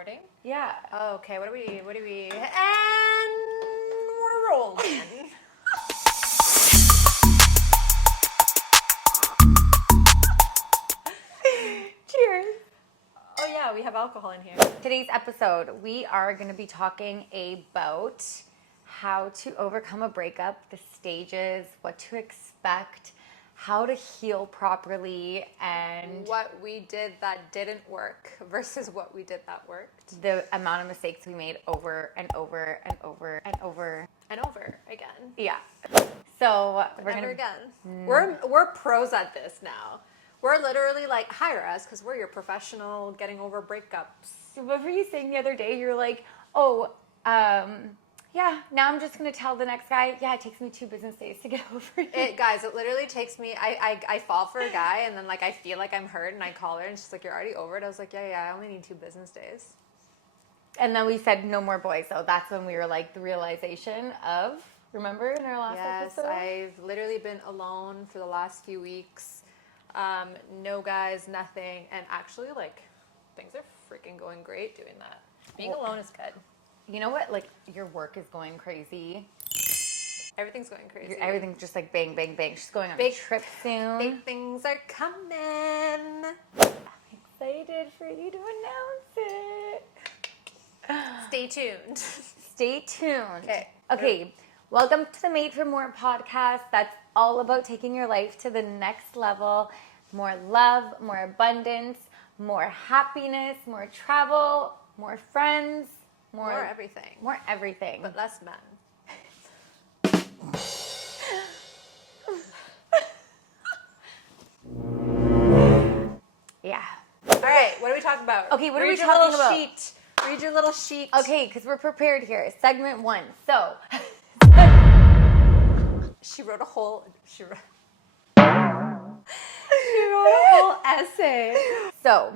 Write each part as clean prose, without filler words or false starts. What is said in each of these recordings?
recording? Yeah. Oh, okay, what do we, and we're rolling. Cheers. Oh yeah, we have alcohol in here. Today's episode, we are going to be talking about how to overcome a breakup, the stages, what to expect, how to heal properly, and What we did that didn't work versus what we did that worked. the amount of mistakes we made over and over and over and over. And over again. Yeah. So we're Never gonna again. We're pros at this now. We're literally like, hire us because we're your professional getting over breakups. What were you saying the other day? You're like, yeah, now I'm just going to tell the next guy, yeah, it takes me 2 business days to get over it. Guys, it literally takes me, I fall for a guy and then like I feel like I'm hurt and I call her and she's like, you're already over it? I was like, yeah, I only need 2 business days. And then we said no more boys. So that's when we were like the realization of, remember in our last episode? Yes, I've literally been alone for the last few weeks. No guys, nothing. And actually like things are freaking going great doing that. Being alone is good. You know what? Like your work is going crazy. Everything's going crazy. Everything's just like bang, bang, bang. She's going on Big a trip soon. Big things are coming. I'm excited for you to announce it. Stay tuned. Stay tuned. Okay. Welcome to the Made for More podcast. That's all about taking your life to the next level. More love, more abundance, more happiness, more travel, more friends, More everything. More everything. But less men. Yeah. All right, what are we talking about? Okay, what are we Read your talking little about? sheet. Read your little sheet. Okay, because we're prepared here. Segment 1. So. She wrote a whole essay. So,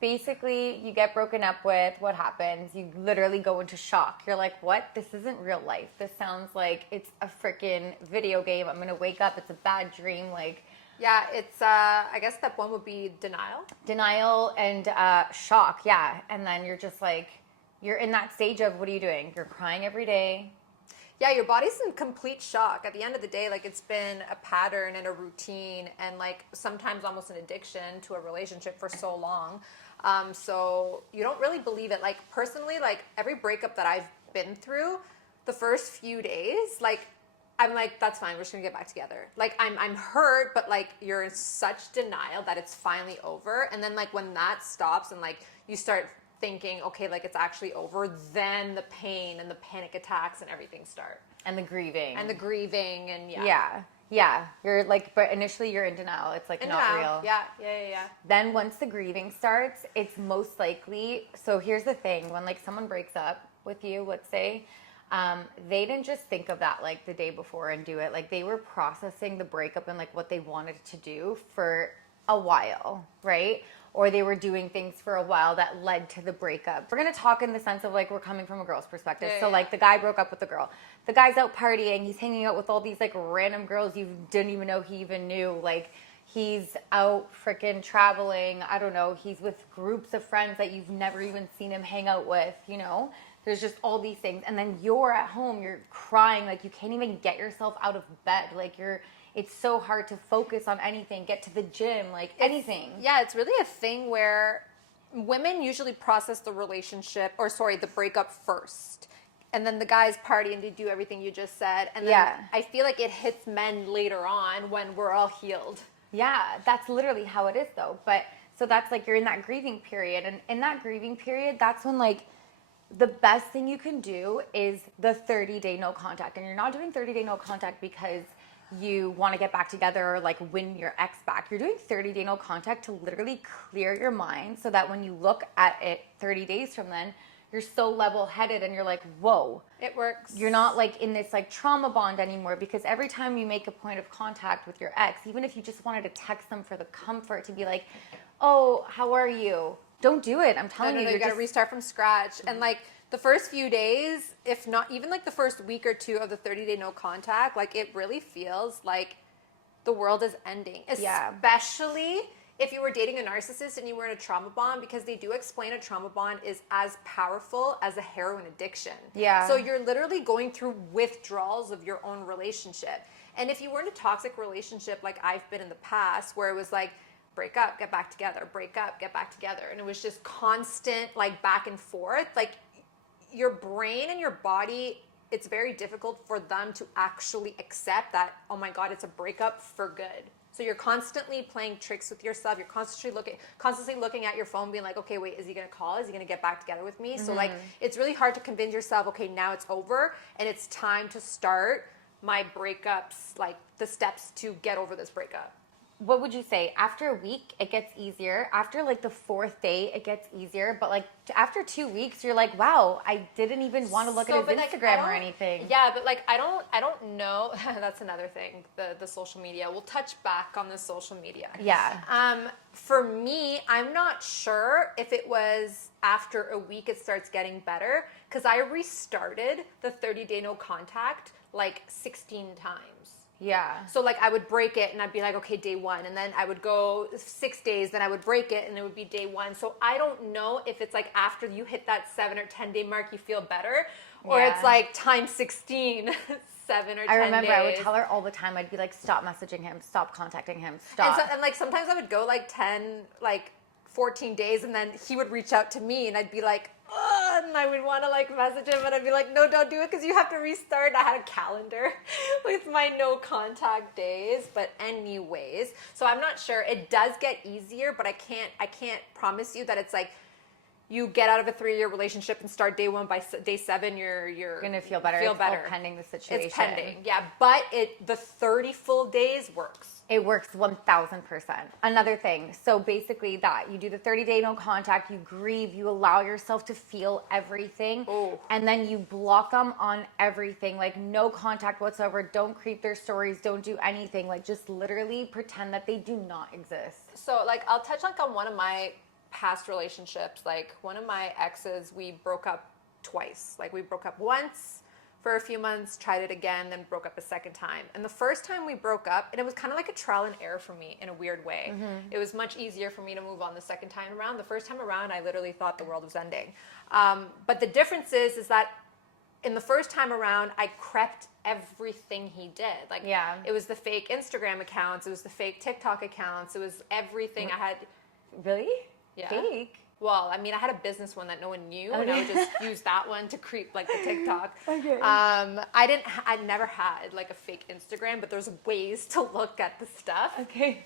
basically, you get broken up with. What happens? You literally go into shock. You're like, what? This isn't real life. This sounds like it's a freaking video game. I'm going to wake up. It's a bad dream. Like, Yeah, it's, I guess step 1 would be denial. Denial and shock, yeah. And then you're just like, you're in that stage of, what are you doing? You're crying every day. Yeah, your body's in complete shock. At the end of the day, like it's been a pattern and a routine and like sometimes almost an addiction to a relationship for so long. So you don't really believe it. Like personally, like every breakup that I've been through, the first few days, like I'm like, that's fine. We're just gonna get back together. Like I'm hurt, but like you're in such denial that it's finally over. And then like when that stops and like you start thinking, okay, like it's actually over, then the pain and the panic attacks and everything start. And the grieving. And Yeah. You're like, but initially you're in denial. It's like not real. Yeah. Then once the grieving starts, it's most likely, so here's the thing, when like someone breaks up with you, let's say, they didn't just think of that like the day before and do it. Like they were processing the breakup and like what they wanted to do for a while, right? Or they were doing things for a while that led to the breakup. We're going to talk in the sense of like we're coming from a girl's perspective. So like the guy broke up with the girl. The guy's out partying. He's hanging out with all these like random girls you didn't even know he even knew. Like he's out freaking traveling. I don't know. He's with groups of friends that you've never even seen him hang out with, you know? There's just all these things. And then you're at home, you're crying. Like you can't even get yourself out of bed. Like it's so hard to focus on anything, get to the gym, like anything. It's really a thing where women usually process the the breakup first. And then the guys party and they do everything you just said. And then I feel like it hits men later on when we're all healed. Yeah, that's literally how it is though. But so that's like you're in that grieving period. And in that grieving period, that's when like the best thing you can do is the 30-day no contact. And you're not doing 30-day no contact because you want to get back together or like win your ex back. You're doing 30-day no contact to literally clear your mind so that when you look at it 30 days from then, you're so level-headed and you're like, whoa. It works. You're not like in this like trauma bond anymore because every time you make a point of contact with your ex, even if you just wanted to text them for the comfort to be like, oh, how are you? Don't do it. I'm telling you. You got to restart from scratch. And like the first few days, if not even like the first week or 2 of the 30-day no contact, like it really feels like the world is ending. Especially if you were dating a narcissist and you were in a trauma bond, because they do explain a trauma bond is as powerful as a heroin addiction. Yeah. So you're literally going through withdrawals of your own relationship. And if you were in a toxic relationship like I've been in the past, where it was like, break up, get back together, break up, get back together, and it was just constant like back and forth, like your brain and your body, it's very difficult for them to actually accept that, oh my God, it's a breakup for good. So you're constantly playing tricks with yourself. You're constantly looking at your phone, being like, okay, wait, is he gonna call? Is he gonna get back together with me? So like, it's really hard to convince yourself, okay, now it's over and it's time to start my breakups, like the steps to get over this breakup. What would you say? After a week, it gets easier. After like the 4th day, it gets easier. But like after 2 weeks, you're like, wow, I didn't even want to look at his Instagram or anything. Yeah, but like I don't know. That's another thing. The social media. We'll touch back on the social media. Yeah. For me, I'm not sure if it was after a week it starts getting better, because I restarted the 30-day no contact like 16 times. Yeah. So like I would break it and I'd be like, okay, day 1. And then I would go 6 days, then I would break it and it would be day 1. So I don't know if it's like after you hit that 7 or 10 day mark, you feel better, or it's like times 16, 7 or 10 days. I remember I would tell her all the time, I'd be like, stop messaging him, stop contacting him, stop. And like sometimes I would go like 10, like 14 days and then he would reach out to me and I'd be like, ugh, and I would want to like message him and I'd be like, no, don't do it because you have to restart. I had a calendar with my no contact days, but anyways, so I'm not sure. It does get easier, but I can't promise you that it's like you get out of a 3-year relationship and start day 1, by day 7 you're gonna feel better. Feel it's better. all pending the situation. It's pending, yeah, but the 30 full days works. It works 1000%. Another thing, so basically that you do the 30-day no contact, you grieve, you allow yourself to feel everything, and then you block them on everything, like no contact whatsoever. Don't creep their stories, don't do anything, like just literally pretend that they do not exist. So like I'll touch like on one of my past relationships. Like one of my exes, we broke up twice. Like we broke up once for a few months, tried it again, then broke up a second time. And the first time we broke up, and it was kind of like a trial and error for me in a weird way. It was much easier for me to move on the second time around. The first time around, I literally thought the world was ending. But the difference is that in the first time around, I crept everything he did. Like, it was the fake Instagram accounts, it was the fake TikTok accounts, it was everything I had. Really? Yeah. Fake? Well, I mean, I had a business one that no one knew, and I would just use that one to creep like the TikTok. Okay. I never had like a fake Instagram, but there's ways to look at the stuff. Okay.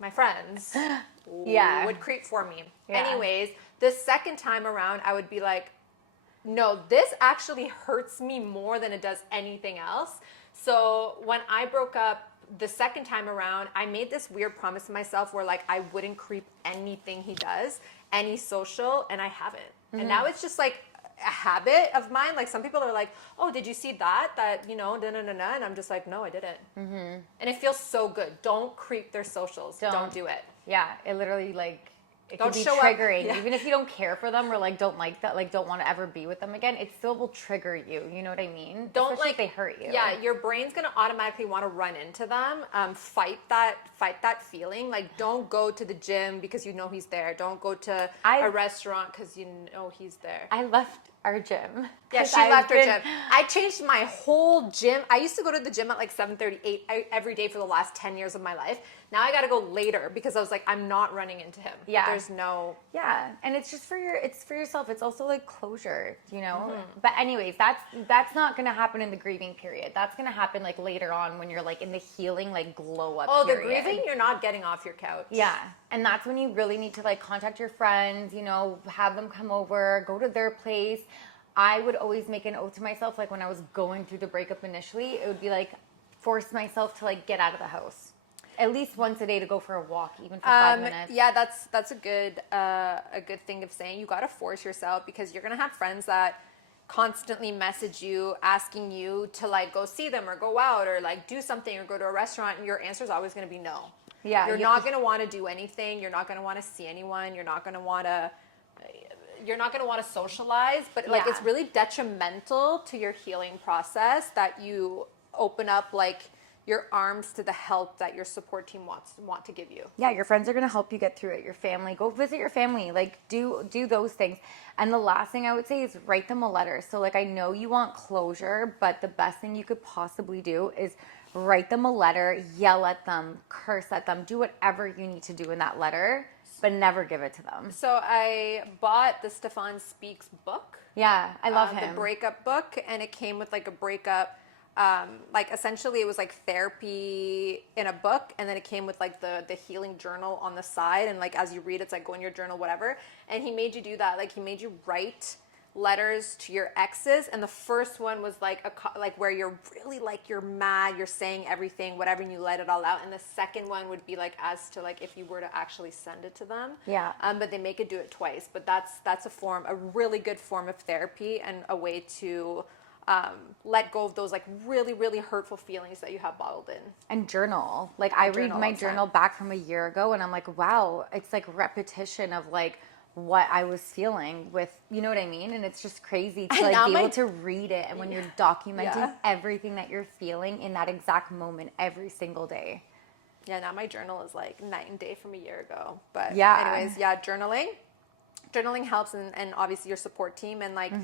My friends would creep for me. Yeah. Anyways, the second time around, I would be like, no, this actually hurts me more than it does anything else. So when I broke up the second time around, I made this weird promise to myself where like I wouldn't creep anything he does, any social, and I haven't. And now it's just like a habit of mine. Like some people are like, oh, did you see that, you know, and I'm just like, no, I didn't. And it feels so good. Don't creep their socials. Don't do it. Yeah, it literally like it Don't can be show triggering. up. Even if you don't care for them or like don't like that, like don't want to ever be with them again, it still will trigger you. You know what I mean? Don't Especially like if they hurt you. Yeah, your brain's gonna automatically want to run into them. Fight that feeling. Like don't go to the gym because you know he's there. Don't go to a restaurant because you know he's there. I left our gym. Yeah, she left her gym. I changed my whole gym. I used to go to the gym at like 7:38 every day for the last 10 years of my life. Now I got to go later because I was like, I'm not running into him. Yeah. There's no. Yeah, and it's just it's for yourself. It's also like closure, you know. But anyways, that's not gonna happen in the grieving period. That's gonna happen like later on when you're like in the healing like glow up. Oh, period. the grieving, you're not getting off your couch. Yeah, and that's when you really need to like contact your friends. You know, have them come over, go to their place. I would always make an oath to myself, like when I was going through the breakup initially, it would be like force myself to like get out of the house at least once a day to go for a walk, even for 5 minutes. Yeah, that's a good thing of saying. You got to force yourself because you're gonna have friends that constantly message you asking you to like go see them or go out or like do something or go to a restaurant, and your answer is always gonna be no. Yeah, you're not gonna want to do anything. You're not gonna want to see anyone. You're not gonna want to socialize, but like it's really detrimental to your healing process that you open up like your arms to the help that your support team want to give you. Yeah, your friends are going to help you get through it. Your family, go visit your family. Like do those things. And the last thing I would say is write them a letter. So like I know you want closure, but the best thing you could possibly do is write them a letter, yell at them, curse at them, do whatever you need to do in that letter, but never give it to them. So I bought the Stefan Speaks book. Yeah, I love him. The breakup book, and it came with like a breakup. Like essentially it was like therapy in a book, and then it came with like the healing journal on the side, and like as you read it's like go in your journal, whatever. And he made you do that. Like he made you write letters to your exes, and the first one was like like where you're really like you're mad, you're saying everything, whatever, and you let it all out. And the second one would be like as to like if you were to actually send it to them. Yeah. But they make it do it twice. But that's a really good form of therapy, and a way to let go of those like really, really hurtful feelings that you have bottled in. And journal. Like I read my journal back from a year ago, and I'm like, wow, it's like repetition of like what I was feeling with, you know what I mean? And it's just crazy to like be able to read it, and when you're documenting everything that you're feeling in that exact moment every single day. Yeah, now my journal is like night and day from a year ago. But yeah, anyways, yeah, journaling helps, and obviously your support team, and like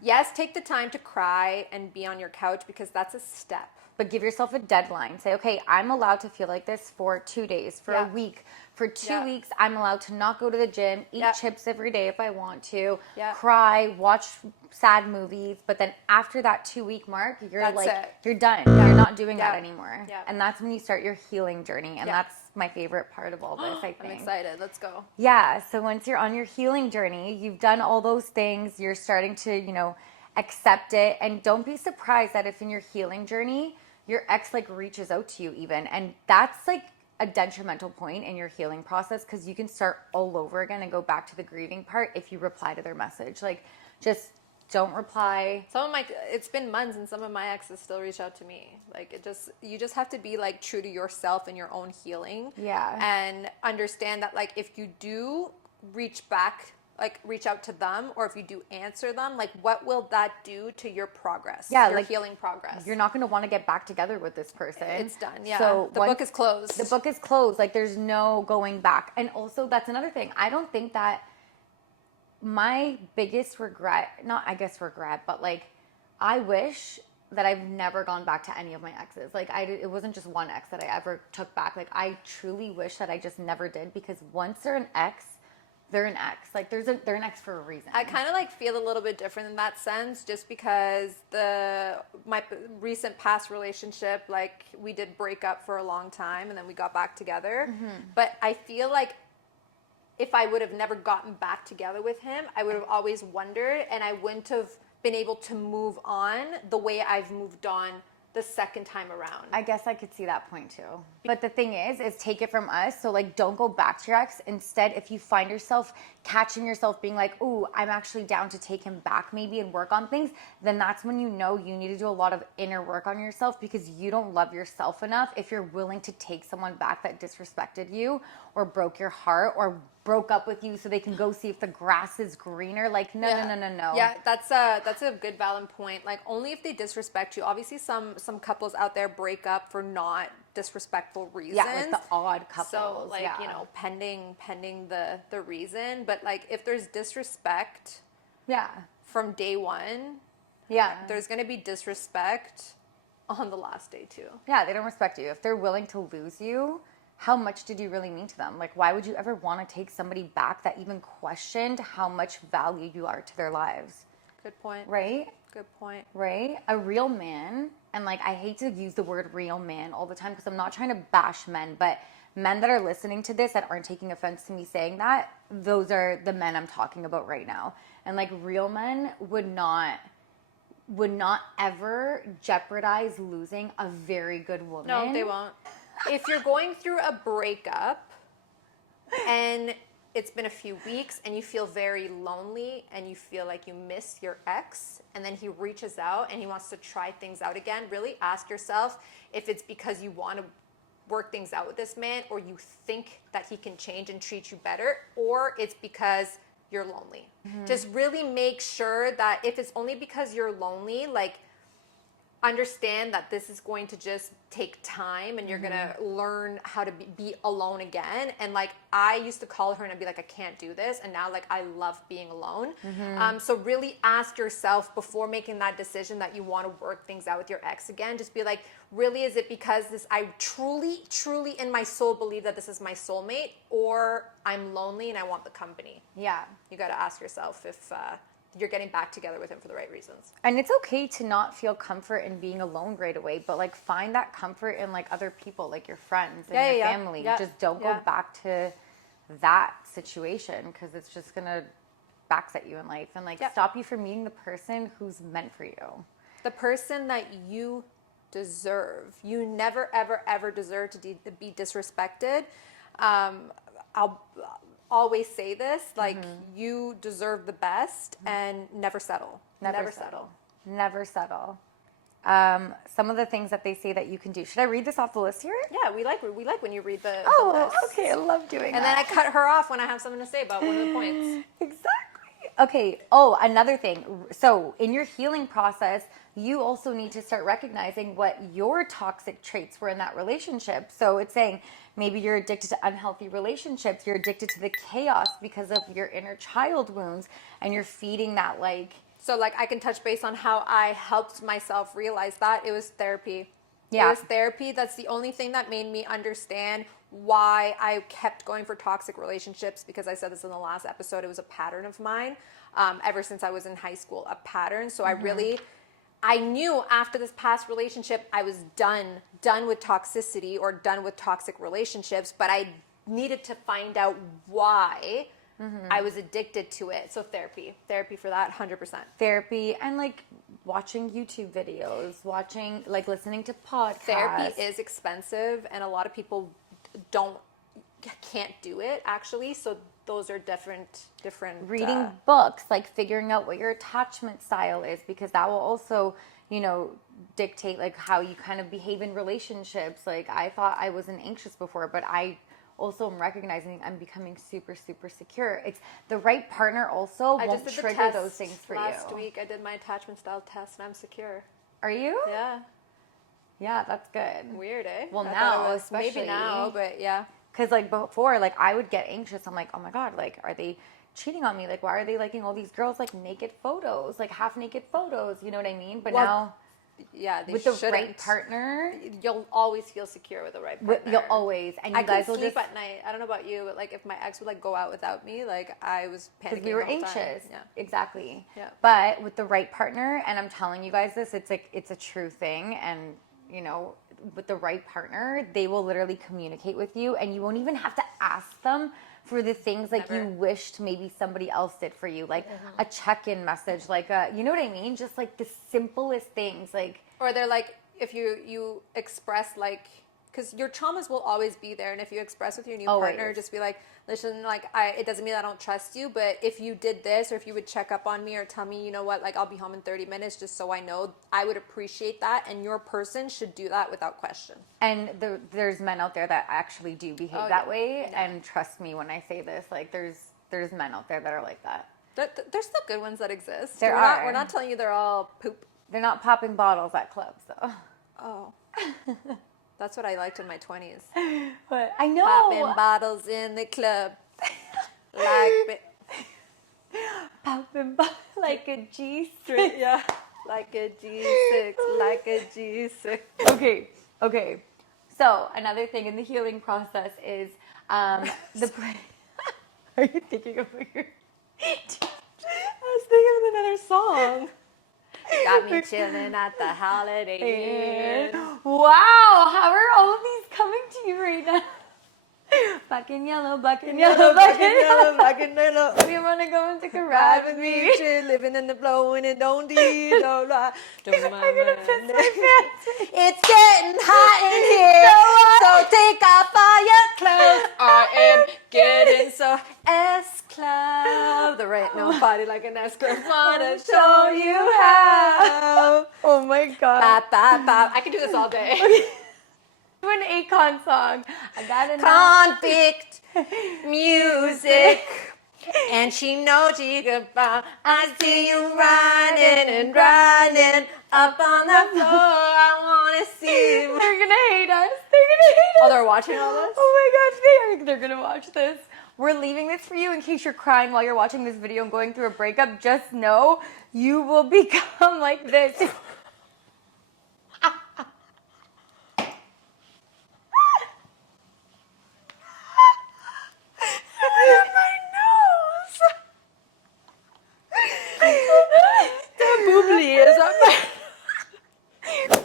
yes, take the time to cry and be on your couch, because that's a step. But give yourself a deadline. Say, okay, I'm allowed to feel like this for 2 days, for a week. For 2 weeks, I'm allowed to not go to the gym, eat chips every day if I want to, cry, watch sad movies. But then after that 2-week mark, you're you're done. You're not doing that anymore. And that's when you start your healing journey. And that's my favorite part of all this, I think. I'm excited. Let's go. Yeah. So once you're on your healing journey, you've done all those things. You're starting to, accept it. And don't be surprised that if in your healing journey, your ex like reaches out to you even. And that's like a detrimental point in your healing process, because you can start all over again and go back to the grieving part if you reply to their message. Like just don't reply. It's been months, and some of my exes still reach out to me. Like you just have to be like true to yourself and your own healing. Yeah. And understand that like if you do reach out to them, or if you do answer them, like what will that do to your progress? Yeah, your like healing progress. You're not going to want to get back together with this person. It's done. Yeah. So the book is closed. The book is closed. Like there's no going back. And also that's another thing. I don't think that my biggest regret, but like I wish that I've never gone back to any of my exes. Like it wasn't just one ex that I ever took back. Like I truly wish that I just never did, because once they're an ex, they're an ex. Like they're an ex for a reason. I kind of like feel a little bit different in that sense, just because my recent past relationship, like we did break up for a long time, and then we got back together. But I feel like if I would have never gotten back together with him, I would have always wondered, and I wouldn't have been able to move on the way I've moved on the second time around. I guess I could see that point too. But the thing is take it from us. So like, don't go back to your ex. Instead, if you find yourself catching yourself being like, ooh, I'm actually down to take him back maybe and work on things, then that's when you know you need to do a lot of inner work on yourself, because you don't love yourself enough if you're willing to take someone back that disrespected you or broke your heart or broke up with you so they can go see if the grass is greener. Like, no. Yeah, that's a good valid point. Like, only if they disrespect you. Obviously, some couples out there break up for not disrespectful reasons. Yeah, like the odd couples. So, like, pending the reason. But, like, if there's disrespect from day one, there's going to be disrespect on the last day, too. Yeah, they don't respect you. If they're willing to lose you, how much did you really mean to them? Like, why would you ever want to take somebody back that even questioned how much value you are to their lives? Good point. Right? Good point. Right? A real man, and like, I hate to use the word real man all the time because I'm not trying to bash men, but men that are listening to this that aren't taking offense to me saying that, those are the men I'm talking about right now. And like, real men would not ever jeopardize losing a very good woman. No, they won't. If you're going through a breakup and it's been a few weeks and you feel very lonely and you feel like you miss your ex, and then he reaches out and he wants to try things out again, really ask yourself if it's because you want to work things out with this man, or you think that he can change and treat you better, or it's because you're lonely. Just really make sure that if it's only because you're lonely, like, understand that this is going to just take time and you're gonna learn how to be alone again. And like I used to call her and I'd be like, I can't do this, and now like I love being alone. So really ask yourself before making that decision that you want to work things out with your ex again. Just be like, really, is it because I truly in my soul believe that this is my soulmate, or I'm lonely and I want the company? Yeah. You got to ask yourself if you're getting back together with him for the right reasons. And it's okay to not feel comfort in being alone right away, but like find that comfort in like other people, like your friends and your family. Just don't go back to that situation, because it's just gonna backset you in life and like stop you from meeting the person who's meant for you. The person that you deserve. You never ever deserve to be disrespected. I'll always say this, like you deserve the best, and never settle. Never settle. Never settle. Some of the things that they say that you can do. Should I read this off the list here? Yeah, we like when you read the Oh, list. okay. I love doing that. And then I cut her off when I have something to say about one of the points. Exactly. Okay. Oh, another thing. So in your healing process, you also need to start recognizing what your toxic traits were in that relationship. So it's saying maybe you're addicted to unhealthy relationships. You're addicted to the chaos because of your inner child wounds, and you're feeding that like. So like I can touch base on how I helped myself realize that. It was therapy. Yeah. It was therapy. That's the only thing that made me understand why I kept going for toxic relationships, because I said this in the last episode. It was a pattern of mine ever since I was in high school, a pattern. So I knew after this past relationship, I was done with toxicity or done with toxic relationships, but I needed to find out why I was addicted to it. So therapy for that, 100%. Therapy and like watching YouTube videos, listening to podcasts. Therapy is expensive, and a lot of people can't do it actually. So those are different. Reading books, like figuring out what your attachment style is, because that will also, dictate like how you kind of behave in relationships. Like I thought I wasn't anxious before, but I also am recognizing I'm becoming super, super secure. It's the right partner also won't trigger those things for you. Last week I did my attachment style test and I'm secure. Are you? Yeah. Yeah, that's good. Weird, eh? Well, now especially. Maybe now, but yeah. Because like before, like I would get anxious. I'm like, oh my God, like are they cheating on me? Like why are they liking all these girls like naked photos, like half naked photos? You know what I mean? But now, yeah, they with the right partner, you'll always feel secure with the right partner. You'll always, and you guys will sleep at night. I don't know about you, but like if my ex would like go out without me, like I was panicking. Because we were the whole anxious. time. Yeah. Exactly. Yeah. But with the right partner, and I'm telling you guys this, it's like it's a true thing, and with the right partner, they will literally communicate with you, and you won't even have to ask them for the things like you wished maybe somebody else did for you, like a check-in message, like you know what I mean? Just like the simplest things, like. Or they're like, if you express like, because your traumas will always be there, and if you express with your new partner, just be like, listen, like it doesn't mean I don't trust you, but if you did this, or if you would check up on me or tell me, you know what, like I'll be home in 30 minutes just so I know, I would appreciate that, and your person should do that without question. And there's men out there that actually do behave that way, and trust me when I say this, like there's men out there that are like that. There's still good ones that exist. We're not telling you they're all poop. They're not popping bottles at clubs though. Oh. That's what I liked in my 20s. But I know. Popping bottles in the club. Popping bottles like a G6. Yeah. Like a G6. Like a G6. Okay. So another thing in the healing process is Are you thinking of your... I was thinking of another song. Got me chilling at the Holiday Inn. Wow, how are all of these coming to you right now? Black and yellow, black and yellow, black and yellow, black and yellow. You wanna go and take a ride with me? Living in the blow and it don't need no lie. I'm gonna piss my pants. It's getting hot in here, so take off all your clothes. I am getting so S-Club. There ain't nobody like an S-Club. Wanna show you how. Oh my God. Bop, bop, bop. I can do this all day. Do an Akon song. I got enough. Convict music. And she knows she could fall. I see you running and running up on the floor. I want to see you. They're gonna hate us. They're gonna hate us. Oh, they're watching all this? Oh my gosh, they're gonna watch this. We're leaving this for you in case you're crying while you're watching this video and going through a breakup. Just know you will become like this.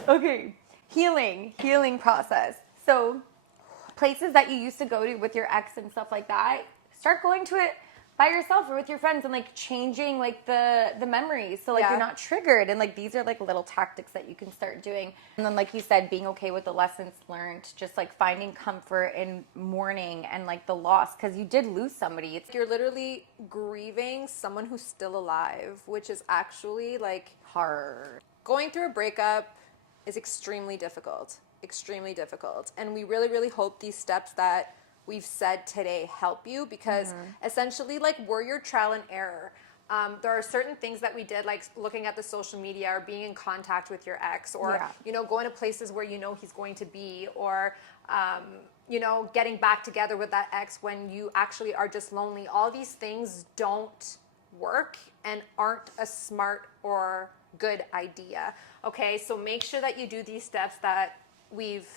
Okay, healing process. So places that you used to go to with your ex and stuff like that, start going to it by yourself or with your friends and like changing like the memories so like you're not triggered, and like these are like little tactics that you can start doing. And then like you said, being okay with the lessons learned, just like finding comfort in mourning and like the loss, because you did lose somebody. You're literally grieving someone who's still alive, which is actually like hard. Going through a breakup is extremely difficult, and we really hope these steps that we've said today help you, because essentially like we're your trial and error. There are certain things that we did, like looking at the social media or being in contact with your ex, or you know, going to places where you know he's going to be, or you know, getting back together with that ex when you actually are just lonely. All these things don't work and aren't a smart or good idea. Okay, so make sure that you do these steps that we've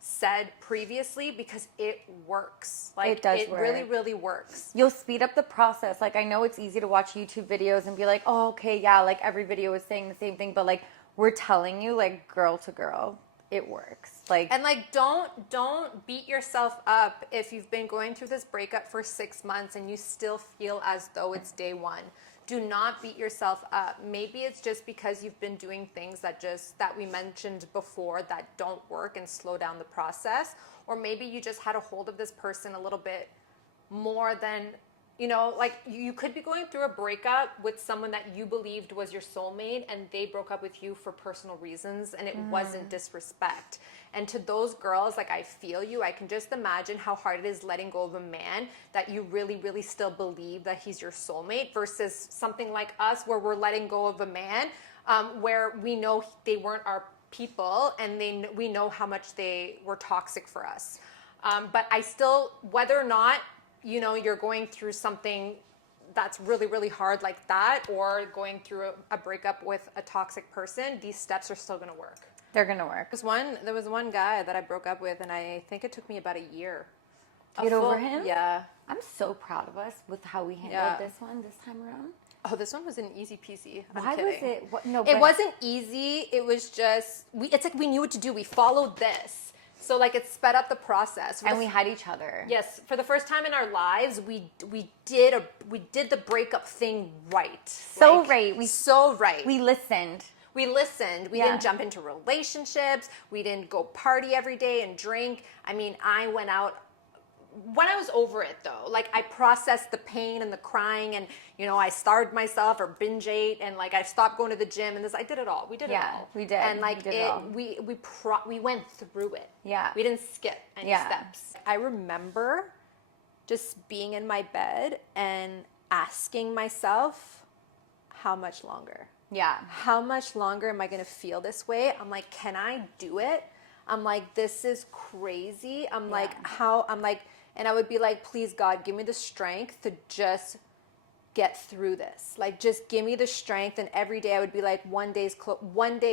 said previously, because it works. Like it does work. Really works. You'll speed up the process. Like I know it's easy to watch YouTube videos and be like, oh, okay, yeah, like every video is saying the same thing, but like we're telling you, like girl to girl, it works. Like, and like don't beat yourself up if you've been going through this breakup for 6 months and you still feel as though it's day one. Do not beat yourself up. Maybe it's just because you've been doing things that we mentioned before that don't work and slow down the process. Or maybe you just had a hold of this person a little bit more than, you know, like you could be going through a breakup with someone that you believed was your soulmate and they broke up with you for personal reasons and it wasn't disrespect. And to those girls, like I feel you. I can just imagine how hard it is letting go of a man that you really still believe that he's your soulmate, versus something like us where we're letting go of a man where we know they weren't our people and we know how much they were toxic for us. But I still, whether or not, you know, you're going through something that's really hard like that, or going through a breakup with a toxic person, these steps are still going to work. They're going to work. There was one guy that I broke up with, and I think it took me about a year. To get over him? Yeah. I'm so proud of us with how we handled this time around. Oh, this one was an easy peasy. Why was it? It wasn't easy. It was just, it's like we knew what to do. We followed this. So like it sped up the process. And we had each other. Yes. For the first time in our lives, we did the breakup thing right. So right. So right. We listened. We didn't jump into relationships. We didn't go party every day and drink. I mean, I went out when I was over it though. Like I processed the pain and the crying, and you know, I starved myself or binge ate, and like I stopped going to the gym, and I did it all. We did it all. We did. And like we went through it. Yeah. We didn't skip any steps. I remember just being in my bed and asking myself, how much longer? Yeah. How much longer am I going to feel this way? I'm like, can I do it? I'm like, this is crazy. I'm like, and I would be like, please God, give me the strength to just get through this. Like, just give me the strength. And every day I would be like, one day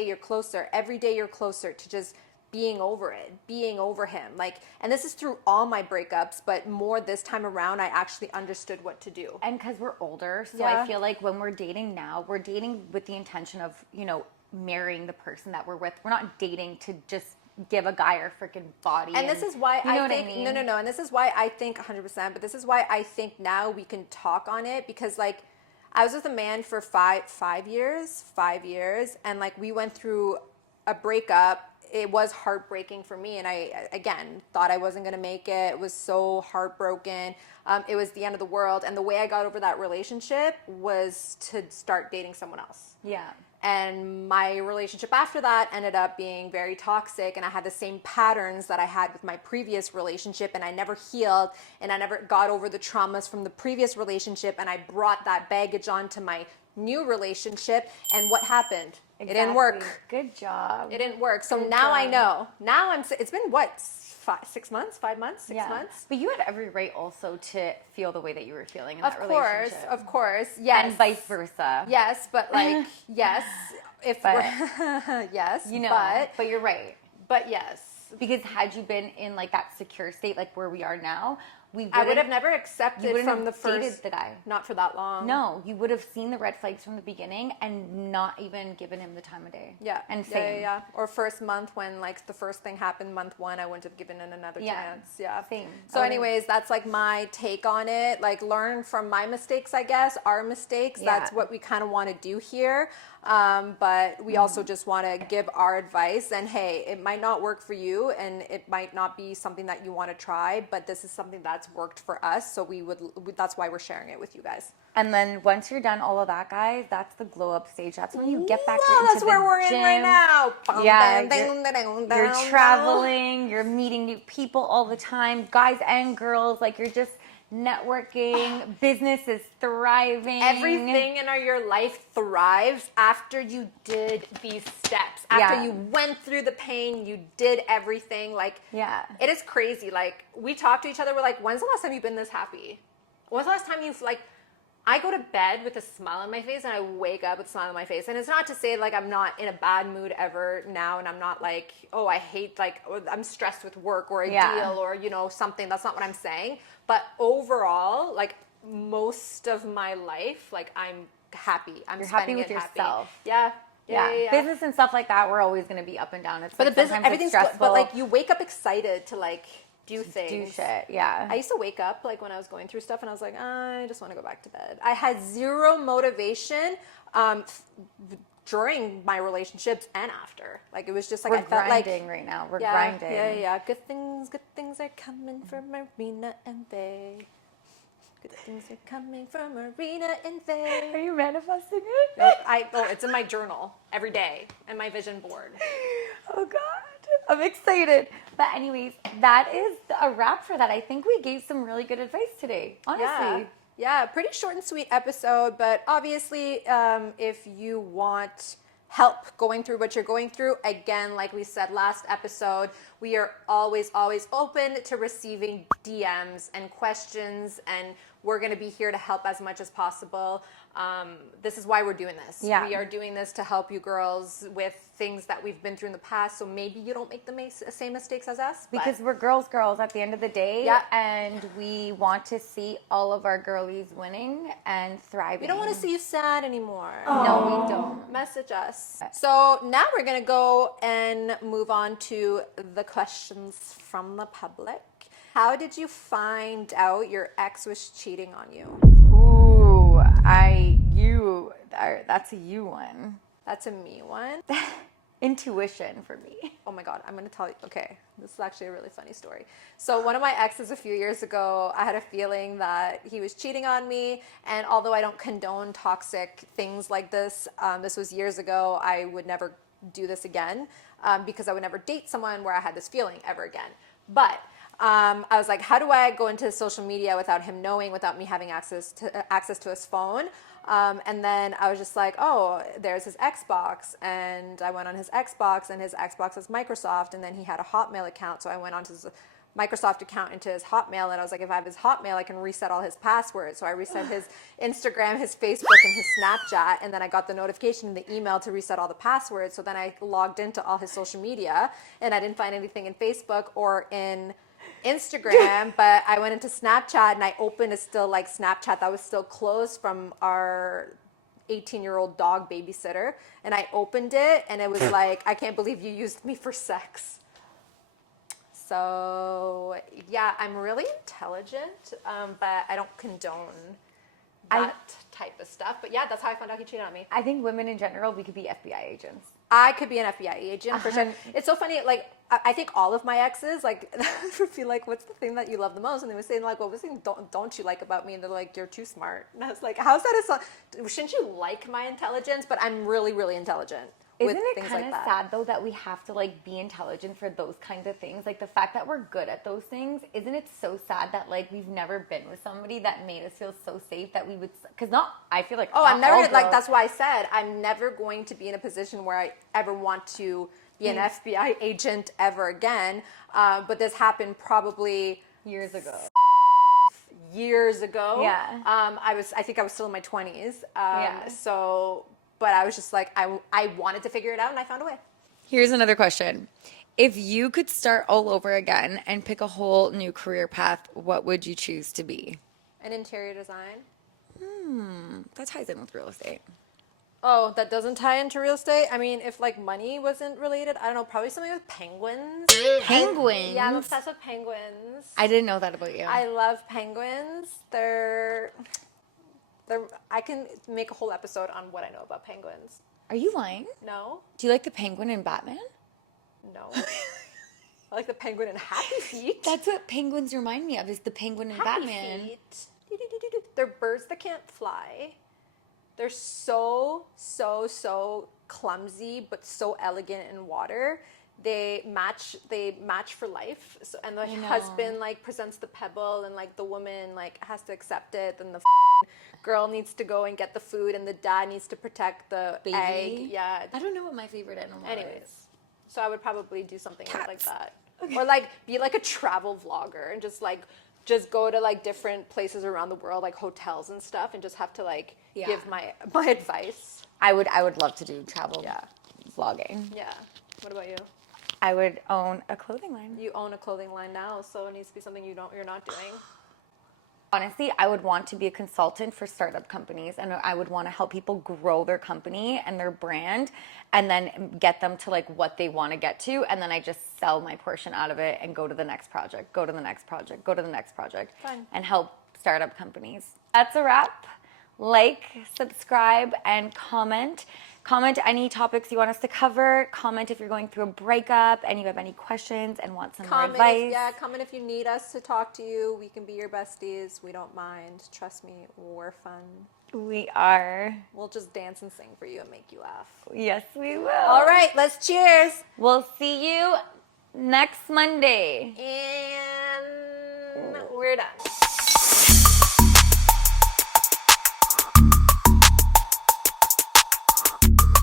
you're closer. Every day you're closer to just being over it, being over him. Like, and this is through all my breakups, but more this time around, I actually understood what to do. And because we're older, so I feel like when we're dating now, we're dating with the intention of, you know, marrying the person that we're with. We're not dating to just give a guy our freaking body. And this is why I think, no. And this is why I think 100%, but this is why I think now we can talk on it, because like I was with a man for 5 years, and like we went through a breakup. it was heartbreaking for me. And I, again, thought I wasn't going to make it. It was so heartbroken. It was the end of the world. And the way I got over that relationship was to start dating someone else. Yeah. And my relationship after that ended up being very toxic, and I had the same patterns that I had with my previous relationship, and I never healed, and I never got over the traumas from the previous relationship, and I brought that baggage onto my new relationship. And what happened? Exactly. It didn't work. Good job. It didn't work. So Good now job. I know. Now it's been what, 6 months, 5 months, 6 Yeah. months? But you had every right also to feel the way that you were feeling in that relationship. Of course, yes. And vice versa. Yes, but like, yes, if But- we're, yes, You know, but you're right. but yes. Because had you been in like that secure state, like where we are now, I would have never you accepted wouldn't from have the first, dated the guy. not for that long. No, you would have seen the red flags from the beginning and not even given him the time of day. Yeah. And Yeah, same. yeah. Or first month when like the first thing happened, month 1, I wouldn't have given it another Yeah. chance. Yeah. Same. So I would've- anyways, that's like my take on it. Like learn from my mistakes, I guess, our mistakes. Yeah. That's what we kind of want to do here. But we also just want to give our advice, and hey, it might not work for you and it might not be something that you want to try, but this is something that's worked for us. So that's why we're sharing it with you guys. And then once you're done all of that, guys, that's the glow up stage. That's when you get back Well, into that's the where we're in right gym. now. Yeah, You're You're traveling, you're meeting new people all the time, guys and girls. Like you're just networking, business is thriving. Everything in your life thrives after you did these steps. After Yeah. you went through the pain, you did everything. Like, Yeah. it is crazy. Like, we talk to each other, we're like, when's the last time you've been this happy? When's the last time you've, like, I go to bed with a smile on my face and I wake up with a smile on my face. And it's not to say like I'm not in a bad mood ever now, and I'm not like, oh, I hate, like, or I'm stressed with work or a deal or, you know, something. That's not what I'm saying. But overall, like most of my life, like I'm happy. You're happy with yourself. Yeah. Yeah. Business and stuff like that, we're always going to be up and down. It's But like the business, sometimes everything's it's good. stressful. But like you wake up excited to like do things. Do shit, yeah. I used to wake up like when I was going through stuff and I was like, I just want to go back to bed. I had zero motivation during my relationships and after. Like it was just like We're I felt like grinding right now. We're yeah, grinding. Yeah. Good things are coming from Marina and Bay. Good things are coming from Marina and Bay. Are you manifesting it? It's in my journal every day and my vision board. Oh God, I'm excited. But anyways, that is a wrap for that. I think we gave some really good advice today, honestly. Yeah, pretty short and sweet episode, but obviously if you want help going through what you're going through, again, like we said last episode, we are always open to receiving DMs and questions, and we're going to be here to help as much as possible. This is why we're doing this. Yeah. We are doing this to help you girls with things that we've been through in the past, so maybe you don't make the same mistakes as us. but- Because we're girls at the end of the day. Yeah. And we want to see all of our girlies winning and thriving. We don't want to see you sad anymore. No, we don't. Message us. So now we're going to go and move on to the questions from the public. How did you find out your ex was cheating on you? Ooh, that's a you one. That's a me one. Intuition for me. Oh my God, I'm going to tell you. Okay, this is actually a really funny story. So one of my exes a few years ago, I had a feeling that he was cheating on me. And although I don't condone toxic things like this, this was years ago, I would never do this again because I would never date someone where I had this feeling ever again. But I was like, how do I go into social media without him knowing, without me having access to his phone? And then I was just like, oh, there's his Xbox. And I went on his Xbox, and his Xbox is Microsoft. And then he had a Hotmail account. So I went onto his Microsoft account into his Hotmail. And I was like, if I have his Hotmail, I can reset all his passwords. So I reset his Instagram, his Facebook, and his Snapchat. And then I got the notification in the email to reset all the passwords. So then I logged into all his social media, and I didn't find anything in Facebook or in Instagram, but I went into Snapchat and I opened a still like Snapchat that was still closed from our 18-year-old dog babysitter, and I opened it and it was like, I can't believe you used me for sex. So yeah, I'm really intelligent, but I don't condone that type of stuff. But yeah, that's how I found out he cheated on me. I think women in general, we could be FBI agents. I could be an FBI agent for sure. It's so funny. Like, I think all of my exes, like, would be like, what's the thing that you love the most? And they were saying, like, what was the thing don't you like about me? And they're like, you're too smart. And I was like, how's that shouldn't you like my intelligence? But I'm really, really intelligent. Isn't it kind of sad, though, that we have to, like, be intelligent for those kinds of things? Like, the fact that we're good at those things, isn't it so sad that, like, we've never been with somebody that made us feel so safe that we would, because I feel like, I'm never, like, that's why I said, I'm never going to be in a position where I ever want to be an FBI agent ever again. But this happened probably years ago. Yeah. I think I was still in my 20s. Yeah. But I was just like, I wanted to figure it out, and I found a way. Here's another question. If you could start all over again and pick a whole new career path, what would you choose to be? An interior design. That ties in with real estate. Oh, that doesn't tie into real estate? I mean, if, like, money wasn't related, I don't know, probably something with penguins. Penguins? Yeah, I'm obsessed with penguins. I didn't know that about you. I love penguins. I can make a whole episode on what I know about penguins. Are you lying? No? Do you like the penguin in Batman? No. I like the penguin in Happy Feet. That's what penguins remind me of, is the penguin in Happy Batman. Feet. They're birds that can't fly. They're so clumsy, but so elegant in water. They match for life. So, and the husband, like, presents the pebble, and, like, the woman, like, has to accept it, and the girl needs to go and get the food, and the dad needs to protect the baby egg. Yeah. I don't know what my favorite animal is. So I would probably do something like that. Okay. Or, like, be like a travel vlogger and just go to, like, different places around the world, like hotels and stuff, and just have to, like, give my advice. I would love to do travel vlogging. Yeah. What about you? I would own a clothing line. You own a clothing line now, so it needs to be something you're not doing. Honestly, I would want to be a consultant for startup companies, and I would want to help people grow their company and their brand, and then get them to, like, what they want to get to, and then I just sell my portion out of it and go to the next project, go to the next project, go to the next project, Fun. and help startup companies. That's a wrap. Like, subscribe, and comment. Comment any topics you want us to cover. Comment if you're going through a breakup and you have any questions and want some more advice. Comment if you need us to talk to you. We can be your besties. We don't mind. Trust me, we're fun. We are. We'll just dance and sing for you and make you laugh. Yes, we will. All right, let's cheers. We'll see you next Monday. And we're done.